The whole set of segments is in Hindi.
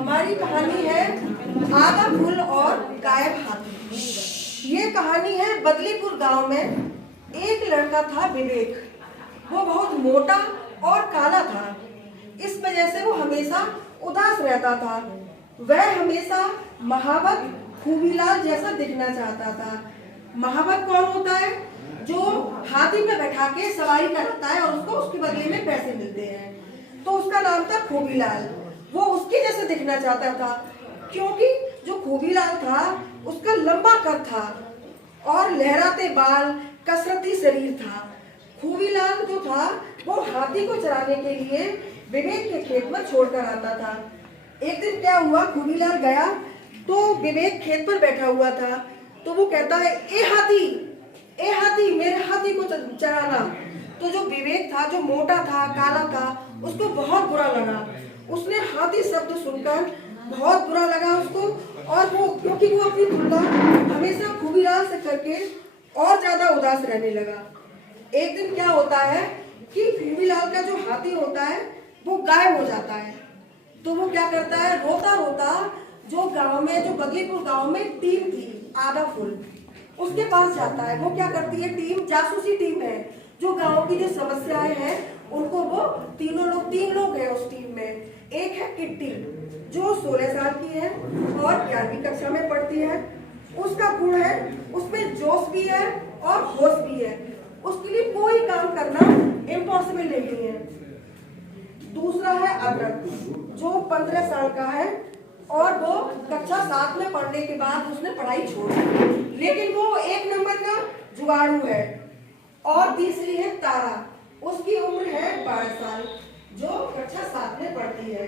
हमारी कहानी है आधा फूल और गायब हाथी। ये कहानी है बदलीपुर गांव में। एक लड़का था विवेक। वो बहुत मोटा और काला था। इस वजह से वो हमेशा उदास रहता था। वह हमेशा महावत खूबीलाल जैसा दिखना चाहता था। महावत कौन होता है? जो हाथी पे बैठा के सवारी कराता है और उसको उसके बदले में पैसे मिलते हैं। तो उसका नाम था खूबीलाल। वो उसके जैसे दिखना चाहता था, क्योंकि जो खूबीलाल था उसका लंबा कद था और लहराते बाल, कसरती शरीर था। खूबीलाल जो था वो हाथी को चराने के लिए विवेक के खेत में छोड़कर आता था। एक दिन क्या हुआ, खूबीलाल गया तो विवेक खेत पर बैठा हुआ था। तो वो कहता है, ए हाथी मेरे हाथी को चराना। तो जो विवेक था, जो मोटा था, काला था, उसको बहुत बुरा लगा। उसने हाथी शब्द सुनकर बहुत बुरा लगा उसको, और वो क्योंकि वो अपनी तुलना हमेशा खूबीलाल से करके और ज्यादा उदास रहने लगा। एक दिन क्या होता है कि खूबीलाल का जो हाथी होता है वो गायब हो जाता है। तो वो क्या करता है, रोता रोता जो गांव में, जो बदलीपुर गांव में टीम थी आधा फूल, उसके पास जाता है। वो क्या करती है, टीम जासूसी टीम है। जो गांव की जो समस्याएं हैं उनको वो तीन लोग हैं उस टीम में। एक है किट्टी जो 16 साल की है और 11वीं कक्षा में पढ़ती है। उसका गुण है, उसमें जोश भी है और होश भी है। उसके लिए कोई काम करना इम्पॉसिबल नहीं है। दूसरा है अदरक जो 15 साल का है और वो कक्षा 7 में पढ़ने के बाद उसने पढ़ाई छोड़ दी, लेकिन वो 1 नंबर का जुगाड़ू है। और तीसरी है तारा, उसकी उम्र है 12 साल, जो कक्षा 7 में पढ़ती है।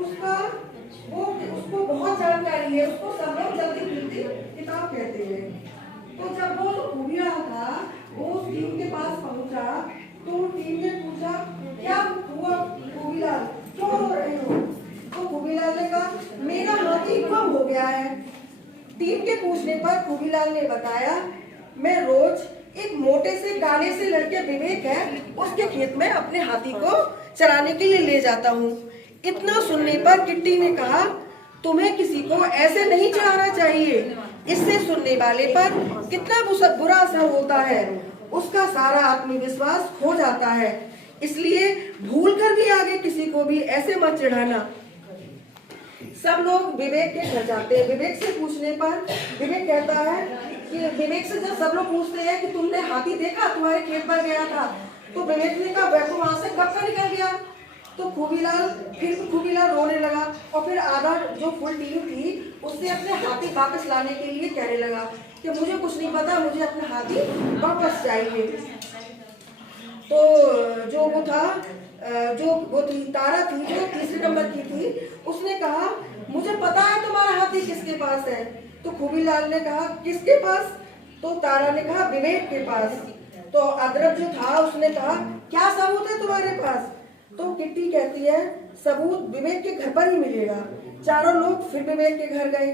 उसको बहुत जानकारी है, उसको सब लोग जल्दी मिलती किताब कहते हैं। तो जब वो खूबीलाल था वो उस टीम के पास पहुंचा तो टीम ने पूछा, क्या हुआ खूबीलाल, क्यों रो रहे हो? तो खूबीलाल ने कहा, मेरा हाथी गुम हो गया है। टीम के पूछने पर खूबीलाल ने बताया, मैं रोज एक मोटे से काले से लड़के विवेक है उसके खेत में अपने हाथी को चराने के लिए ले जाता हूँ। इतना सुनने पर किट्टी ने कहा, तुम्हें किसी को ऐसे नहीं चराना चाहिए। इससे सुनने वाले पर कितना बुरा असर होता है, उसका सारा आत्मविश्वास खो जाता है। इसलिए भूलकर भी आगे किसी को भी ऐसे मत चढ़ाना। सब लोग विवेक के घर जाते हैं। विवेक से पूछने पर विवेक कहता है कि विवेक से जब सब लोग पूछते हैं कि तुमने हाथी देखा, तुम्हारे खेत पर गया था, तो विवेक ने कहा, वह तो वहां से कब का निकल गया। तो खूबीलाल रोने लगा और फिर आधा जो फुल टीम थी उससे अपने हाथी वापस लाने के लिए कहने लगा कि मुझे कुछ नहीं पता, मुझे अपना हाथी वापस चाहिए। तो जो वो था, जो वो थी तारा थी जो 3 नंबर की थी, उसने कहा, मुझे पता है तुम्हारा हाथी किसके पास है। तो खूबीलाल ने कहा, किसके पास? तो तारा ने कहा, विवेक के पास। तो अदरक जो था उसने कहा, क्या सबूत है तुम्हारे पास? तो किट्टी कहती है, सबूत विवेक के घर पर ही मिलेगा। चारों लोग फिर विवेक के घर गए।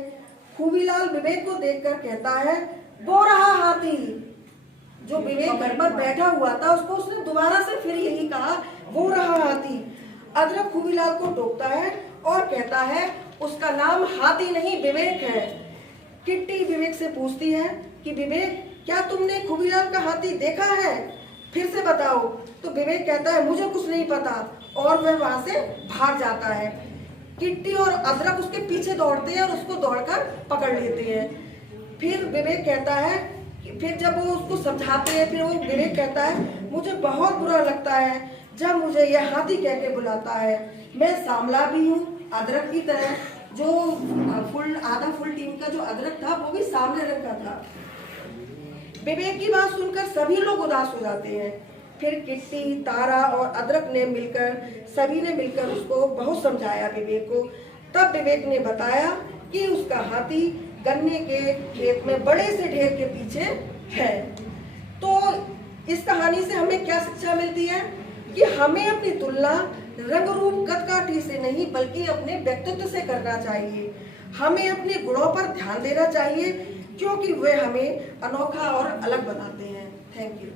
खूबीलाल विवेक को देखकर कहता है, वो रहा हाथी। जो विवेक घर पर बैठा हुआ था उसको उसने दोबारा से फिर यही कहा, वो रहा हाथी। अदरक खूबीलाल को टोकता है और कहता है, उसका नाम हाथी नहीं विवेक है। किट्टी विवेक से पूछती है कि विवेक, क्या तुमने खूबीलाल का हाथी देखा है? फिर से बताओ। तो विवेक कहता है, मुझे कुछ नहीं पता, और वह वहां से भाग जाता है। किट्टी और अदरक उसके पीछे दौड़ते हैं और उसको दौड़कर पकड़ लेते हैं। फिर विवेक कहता है, फिर जब वो उसको समझाते हैं, फिर वो विवेक कहता है, मुझे बहुत बुरा लगता है जब मुझे यह हाथी कह के बुलाता है। मैं सांवला भी हूँ अदरक की तरह। जो आधा फुल टीम का जो अदरक था वो भी सांवले रंग का था। विवेक की बात सुनकर सभी लोग उदास हो जाते हैं। फिर किट्टी, तारा और अदरक ने सभी ने मिलकर उसको बहुत समझाया विवेक को। तब विवेक ने बताया कि उसका हाथी गन्ने के खेत में बड़े से ढेर के पीछे है। तो इस कहानी से हमें क्या शिक्षा मिलती है कि हमें अपनी तुलना रंग रूप कदकाठी से नहीं बल्कि अपने व्यक्तित्व से करना चाहिए। हमें अपने गुणों पर ध्यान देना चाहिए क्योंकि वे हमें अनोखा और अलग बनाते हैं। Thank you.